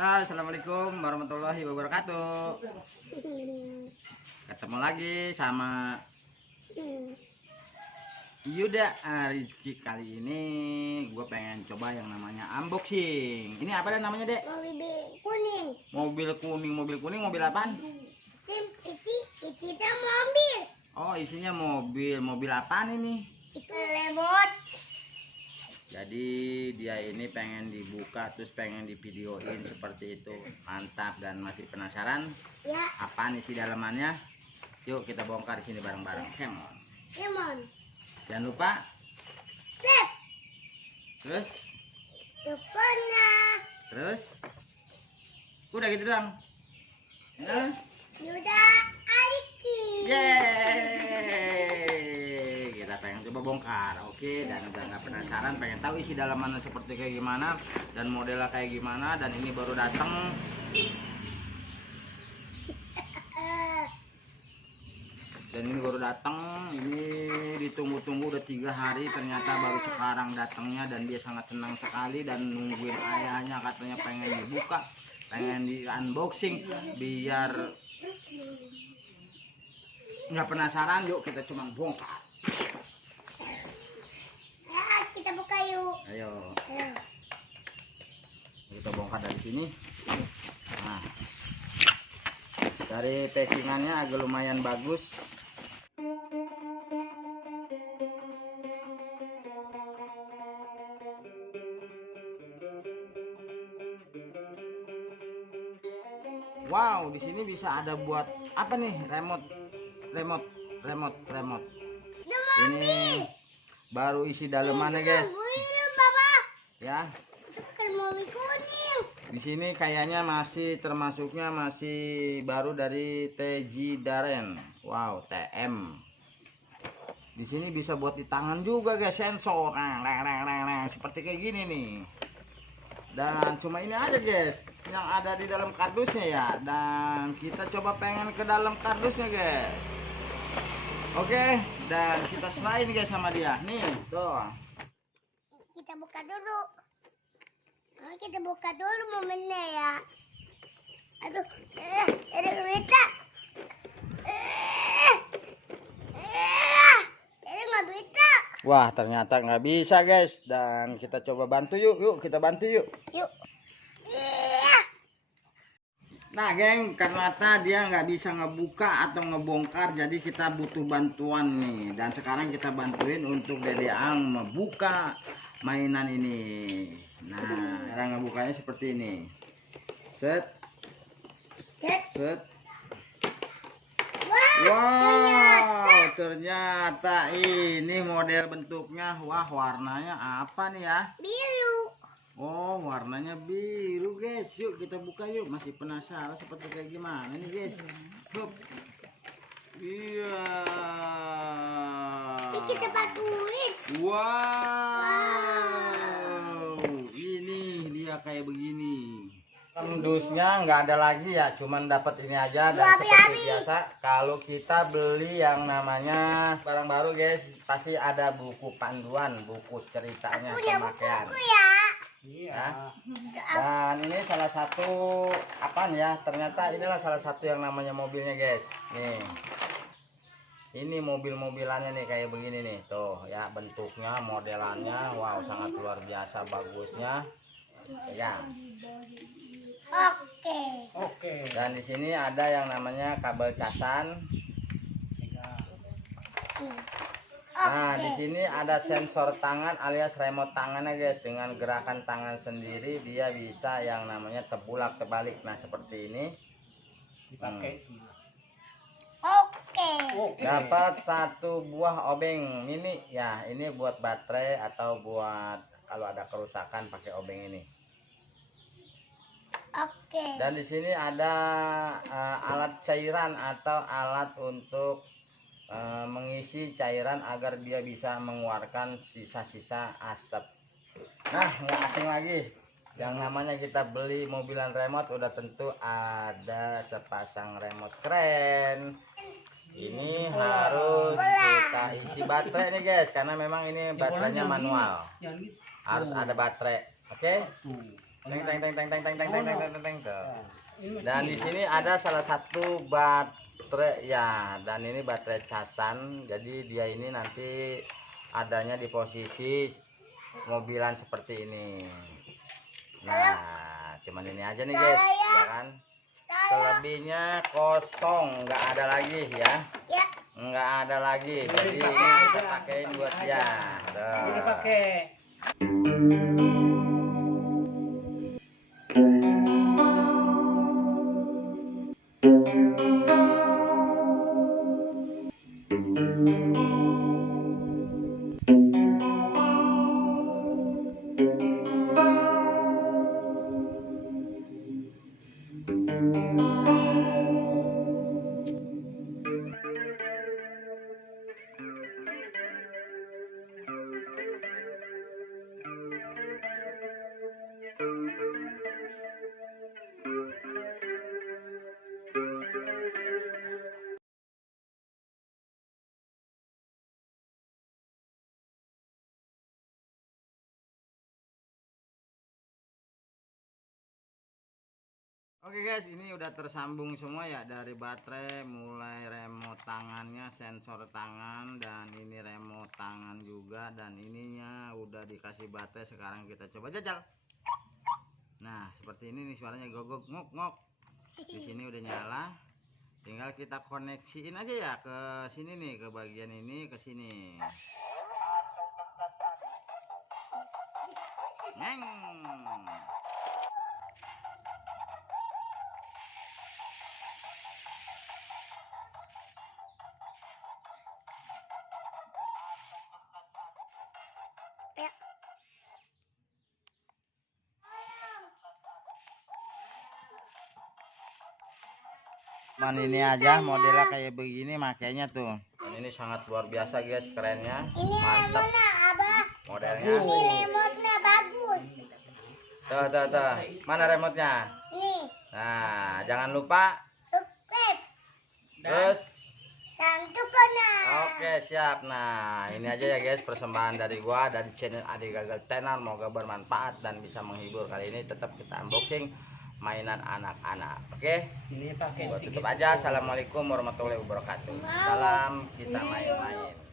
Halo, assalamualaikum warahmatullahi wabarakatuh. Ketemu lagi sama Yuda Rizky. Kali ini gue pengen coba yang namanya unboxing. Ini apa dan namanya, Dek? Mobil kuning. Mobil kuning, mobil apaan? Itu mobil. Oh, isinya mobil apaan ini? Itu remote. Jadi dia ini pengen dibuka terus pengen divideoin seperti itu. Mantap, dan masih penasaran Ya. apaan isi dalamannya? Yuk kita bongkar di sini bareng-bareng. Lemon. Jangan lupa. Tep. Terus Tukuna. Terus udah gitu doang. Nah, Yuda Ariki. yeay, kita pengen coba bongkar. Oke, dan udah nggak penasaran, pengen tahu isi dalamannya seperti kayak gimana dan modelnya kayak gimana. Dan ini baru datang. Ini ditunggu-tunggu udah 3 hari, ternyata baru sekarang datangnya. Dan dia sangat senang sekali dan nungguin ayahnya, katanya pengen dibuka, pengen di unboxing. Biar nggak penasaran, yuk kita cuma bongkar. Ya, kita buka yuk. Ayo Ayo. kita bongkar dari sini. Nah, dari packingannya agak lumayan bagus. Wow, di sini bisa ada buat apa nih? Remote. Ini baru isi dalemannya, guys. Ya. Itu bukan mobil kuning. Di sini kayaknya termasuknya masih baru dari TG Daren. Wow, TM. Di sini bisa buat di tangan juga, guys, sensor. Seperti kayak gini nih. Dan cuma ini aja, guys, yang ada di dalam kardusnya ya. Dan kita coba pengen ke dalam kardusnya, guys. Oke, dan kita serahin, guys, sama dia. Nih, tuh. Kita buka dulu. Kita buka dulu momennya ya. Aduh, ada berita. Nggak bisa. Wah, ternyata nggak bisa, guys. Dan kita coba bantu yuk. Kita bantu yuk. Yuk. Nah, geng, karena dia nggak bisa ngebuka atau ngebongkar, jadi kita butuh bantuan nih. Dan sekarang kita bantuin untuk Dede Ang membuka mainan ini. Nah, cara ngebukanya seperti ini. Set. Wow, ternyata ini model bentuknya. Wah, warnanya apa nih ya? Biru. Oh, warnanya biru, guys. Yuk kita buka yuk. Masih penasaran seperti kayak gimana nih, guys. Hup. Iya. Kita bantuin. Wow. Ini dia kayak begini. Dusnya nggak ada lagi ya, cuman dapat ini aja. Dan seperti biasa kalau kita beli yang namanya barang baru, guys, pasti ada buku panduan, buku ceritanya, pemakaian. Buku ya. Iya. Dan ini salah satu apaan ya? Ternyata inilah salah satu yang namanya mobilnya, guys. Nih. Ini mobil-mobilannya nih kayak begini nih. Tuh ya, bentuknya, modelannya, wow, sangat luar biasa bagusnya. Ya. Oke. Dan di sini ada yang namanya kabel casan. Nah, di sini ada sensor tangan alias remote tangannya, guys. Dengan gerakan tangan sendiri dia bisa yang namanya terbulak terbalik. Nah, seperti ini. Dipakai. Oke. Dapat 1 buah obeng mini ya. Ini buat baterai atau buat kalau ada kerusakan pakai obeng ini. Oke. Dan di sini ada alat cairan atau alat untuk mengisi cairan agar dia bisa mengeluarkan sisa-sisa asap. Nah, nggak asing lagi, yang namanya kita beli mobilan remote udah tentu ada sepasang remote keren. Ini harus kita isi baterai nih, guys, karena memang ini baterainya manual, harus ada baterai. Oke. Teng teng teng teng teng teng teng teng teng teng teng tuh. Nah, ini Dan di mesin. sini ada salah satu baterai ya, dan ini baterai casan. Jadi dia ini nanti adanya di posisi mobilan seperti ini. Nah, cuman ini aja nih guys, ya kan? Selebihnya kosong, nggak ada lagi ya. Ya. Nggak ada lagi. Jadi ini kita pakein buat dia. Ini Tuh. dipakai. Oke guys, ini udah tersambung semua ya, dari baterai, mulai remote tangannya, sensor tangan, dan ini remote tangan juga, dan ininya udah dikasih baterai. Sekarang kita coba jajal. Nah, seperti ini nih suaranya, gogok ngok ngok. Di sini udah nyala. Tinggal kita koneksiin aja ya ke sini nih, ke bagian ini, ke sini. Neng. Ya. Cuman ini aja modelnya kayak begini makanya tuh. Dan ini sangat luar biasa guys, kerennya. Ini Mantap remote-nya, Abah. modelnya. Ini remote-nya bagus. Tuh tuh tuh. Mana remote-nya? Nih, Nah, jangan lupa subscribe terus. dan tukana. Oke, siap. Nah, ini aja ya guys persembahan dari gua dari channel Adi Gagal Tenar. Moga bermanfaat dan bisa menghibur. Kali ini tetap kita unboxing mainan anak-anak. Oke. Ini pakai Gua tutup aja. Assalamualaikum warahmatullahi wabarakatuh. Salam kita main-main.